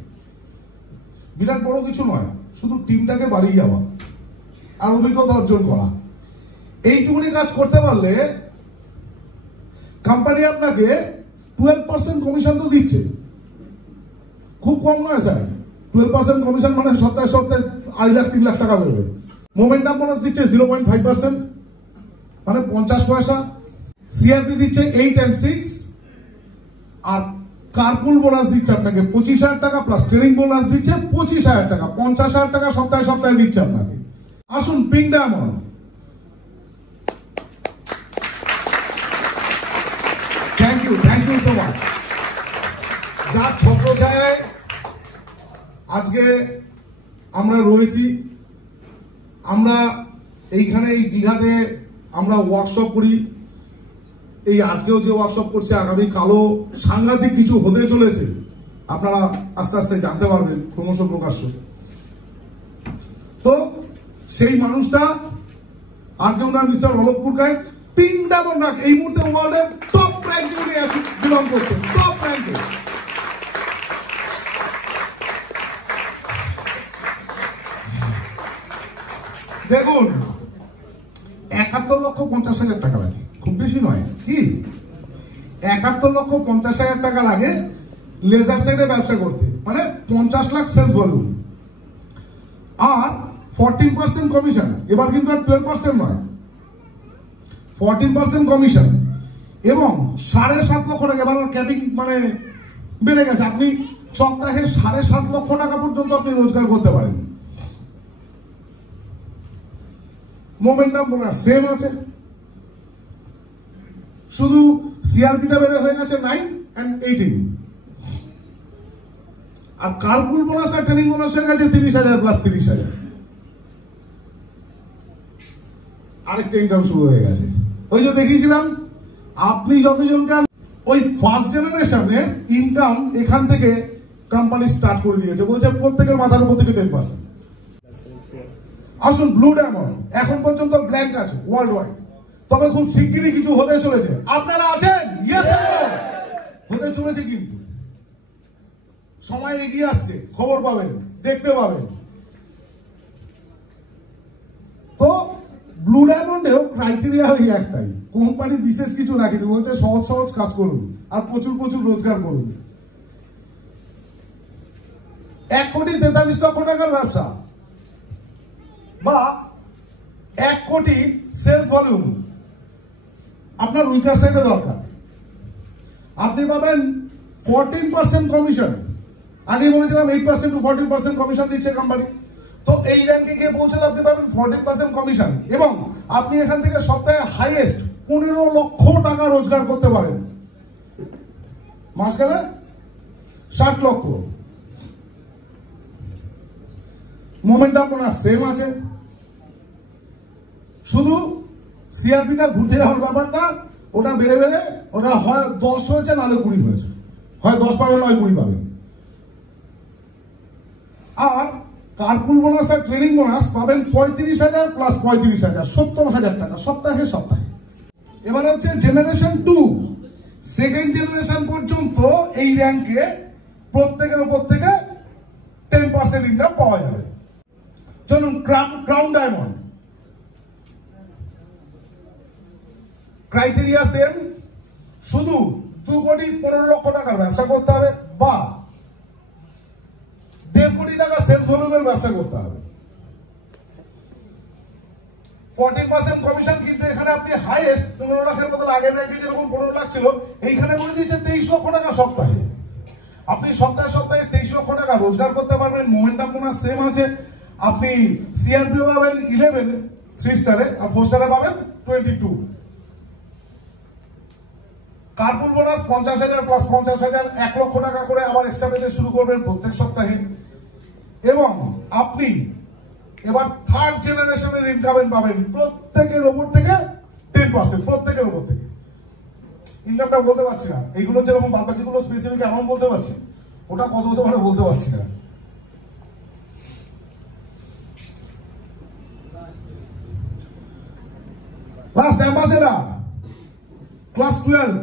বিরাট বড় কিছু নয়, শুধু টিমটাকে বাড়িয়ে যাওয়া আর অভিজ্ঞতা অর্জন করা। এইটুকুনি কাজ করতে পারলে কোম্পানি আপনাকে 12% কমিশন তো দিচ্ছে, খুব কম নয় স্যার। 12% কমিশন মানে সপ্তাহে সপ্তাহে 2.5 লাখ 3 লাখ টাকা বেরোবে। মোমেন্টাম বোনাস দিচ্ছে 0.5%, মানে 50 পয়সা। সিআরপি দিচ্ছে 8 and 6, আর কার্পুল বোনাস দিচ্ছে আপনাকে 25,000 টাকা, প্লাস ট্রেনিং বোনাস দিচ্ছে 25,000 টাকা, 50,000 টাকা সপ্তাহে সপ্তাহে দিচ্ছে আপনাকে। আসুন pink diamond. Thank you so much. যার ছত্রছায়ায় আজকে আমরা রয়েছি, আমরা এইখানে এই দীঘাতে আমরা ওয়ার্কশপ করি। এই আজকেও যে ওয়ার্কশপ করছে, আগামী কালো সাংঘাতিক কিছু হতে চলেছে, আপনারা আস্তে আস্তে জানতে পারবেন ক্রমশ প্রকাশ্য। তো সেই মানুষটা আর কেউ না, mister Alok Purkait, pink diamond এই মুহূর্তে ওয়ার্ল্ডের টপ র্যাঙ্কে উনি বিলং করছেন, টপ র্যাঙ্কে। দেখুন 71,50,000 টাকা লাগে, খুব বেশি নয় কি? 71,50,000 টাকা লাগে লেজার সাইডে ব্যবসা করতে, মানে 50 লাখ সেলস ভলিউম আর 14% কমিশন। এবার কিন্তু আর 12% নয়, 14% কমিশন এবং 7.5 লক্ষ টাকা। এবার ক্যাপিং মানে বেড়ে গেছে, আপনি সপ্তাহে 7.5 লক্ষ টাকা পর্যন্ত আপনি রোজগার করতে পারেন। মোমেন্টাম বোনাস সেম আছে, শুধু সিআরপিটা বেড়ে হয়ে গেছে 9 and 18, আর কার্পুল বোনাস আর ট্রেনিং বোনাস হয়ে গেছে 30,000 প্লাস 30,000। আরেকটা ইনকাম শুরু হয়ে গেছে। ওই যে দেখিয়েছিলাম, আপনি যতজনকে ওই ফার্স্ট জেনারেশনের ইনকাম এখান থেকে কোম্পানি স্টার্ট করে দিয়েছে, বলছে প্রত্যেকের মাথার উপর থেকে 10%। আসুন ব্লু ডায়মন্ড এখন পর্যন্ত ব্ল্যাঙ্ক আছে ওয়ার্ল্ড ওয়াইড, তবে খুব শিগগিরই কিছু হতে চলেছে। আপনারা আছেন? ইয়েস হতে চলেছে, কিন্তু সময় এগিয়ে আসছে, খবর পাবেন, দেখতে পাবেন। তো ব্লু ডায়মন্ডেও ক্রাইটেরিয়া ওই একটাই, কোম্পানি বিশেষ কিছু রাখেনি, বলছে সহজ সহজ কাজ করুন আর প্রচুর প্রচুর রোজগার করুন। 1,43,00,000 টাকার ব্যবসা বা 1 কোটি সেলস ভলিউম আপনার উইকার সাইডে দরকার। আপনি পাবেন 14% কমিশন। আগে বলেছিলাম 8% to 14% কমিশন দিচ্ছে কোম্পানি। তো এই র্যাঙ্কে গিয়ে পৌঁছলে আপনি পাবেন 14% কমিশন, এবং আপনি এখান থেকে সপ্তাহে হাইয়েস্ট 15 লক্ষ টাকা রোজগার করতে পারেন। মাস গেলে 60 লক্ষ। মোমেন্টাম বোনাস সেম আছে, শুধু সিআরপিটা ঘুরতে যাওয়ার ব্যাপারটা, ওটা বেড়ে বেড়ে ওটা হয় 10 হয়েছে, নাহলে 20 হয়েছে, হয় 10 পাবেন নয় 20 পাবেন। আর কার্পুল বোনাস আর ট্রেনিং বোনাস পাবেন 35,000 প্লাস 35,000, 70,000 টাকা সপ্তাহে সপ্তাহে। এবার হচ্ছে জেনারেশন 2, সেকেন্ড জেনারেশন পর্যন্ত এই র্যাঙ্কে প্রত্যেকের উপর থেকে 10% ইনকাম পাওয়া যাবে। চলুন ক্রাউন ডায়মন্ড, ক্রাইটেরিয়া সেম, শুধু 2,15,00,000 টাকার ব্যবসা করতে হবে বা 1.5 কোটি টাকা সেলস ভলিউমের ব্যবসা করতে হবে। 14% কমিশন, কিন্তু এখানে আপনি হাইয়েস্ট 15 লাখের মতো, আগের র্যাঙ্কে যেরকম 15 লাখ ছিল, এইখানে বলে দিয়েছে 23 লক্ষ টাকা সপ্তাহে। আপনি সপ্তাহে সপ্তাহে 23 লক্ষ টাকা রোজগার করতে পারবেন। মোমেন্টাম বোনাস সেম আছে, আপনি সিআরপি পাবেন 11 3 স্টারে, আর 4 স্টারে পাবেন 22। কার্পুল বোনাস 50,000 প্লাস 50,000, 1 লক্ষ টাকা করে আবার এক্সট্রা পেতে শুরু করবেন প্রত্যেক সপ্তাহে। এবং আপনি এবার থার্ড জেনারেশনের ইনকাম পাবেন প্রত্যেকের ওপর থেকে 10%, প্রত্যেকের ওপর থেকে। ইনকামটা বলতে পারছি না, এইগুলো যেরকম বাদ বাকিগুলো স্পেসিফিক এমন বলতে পারছি, ওটা কত হতে পারে বলতে পারছি না। লাস্ট অ্যাম্বাসেডর, ক্লাস 12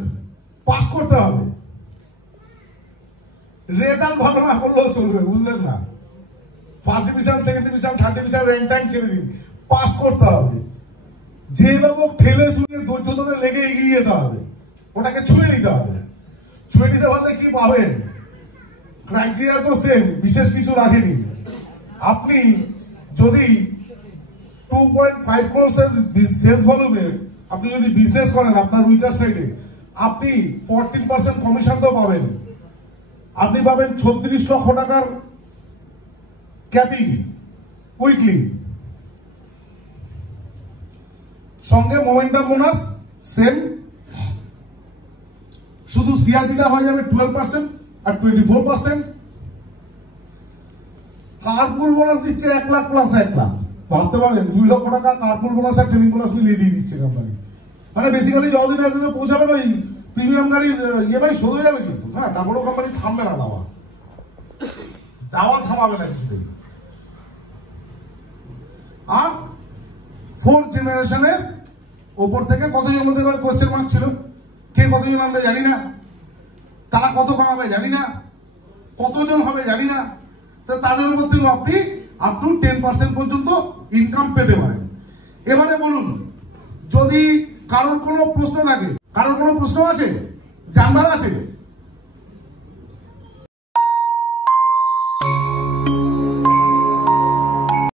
পাস করতে হবে। রেজাল্ট ভালো না করলেও চলবে, বুঝলেন না? First division, second division, third division rank tank ছেড়ে দিন, পাস করতে হবে। যেভাবে ঠেলে ছুঁড়ে ধৈর্য ধরে লেগে এগিয়ে যেতে হবে, ওটাকে ছুঁয়ে নিতে হবে। ছুঁয়ে নিতে পারলে কি পাবেন? ক্রাইটেরিয়া তো সেম, বিশেষ কিছু রাখেনি। আপনি যদি 2.5 crore সেলস ভলিউমের আপনি যদি বিজনেস করেন আপনার উইকার সাইডে, আপনি 14% কমিশন তো পাবেন। আপনি পাবেন 36 লক্ষ টাকার ক্যাপিং উইকলি, সঙ্গে মোমেন্টাম বোনাস সেম, শুধু সিআরপিটা হয়ে যাবে 12% আর 24%। কার্পুল বোনাস দিচ্ছে 1 লাখ প্লাস 1 লাখ, ভাবতে পারেন 2 লক্ষ টাকা কার্পুল বোনাস আর ট্রেনিং বোনাস মিলিয়ে দিয়ে দিচ্ছে কোম্পানি। মানে বেসিক্যালি যতদিন একদিনে পৌঁছাবেন ওই প্রিমিয়াম গাড়ির ইএমআই শোধ হয়ে যাবে, কিন্তু হ্যাঁ তারপরেও কোম্পানি থামবে না, দাওয়া থামাবে না কিছুদিন। আর 4th জেনারেশনের ওপর থেকে কতজন বলতে পারে কোয়েশ্চেন মার্ক ছিল, কে কতজন আমরা জানি না, তারা কত কামাবে জানি না, কতজন হবে জানি না, তাদের উপর থেকে আপনি আপ টু 10% পর্যন্ত ইনকাম পেতে পারেন। এবারে বলুন, যদি কারোর কোনো প্রশ্ন থাকে, কারোর কোনো প্রশ্ন আছে, জানবার আছে?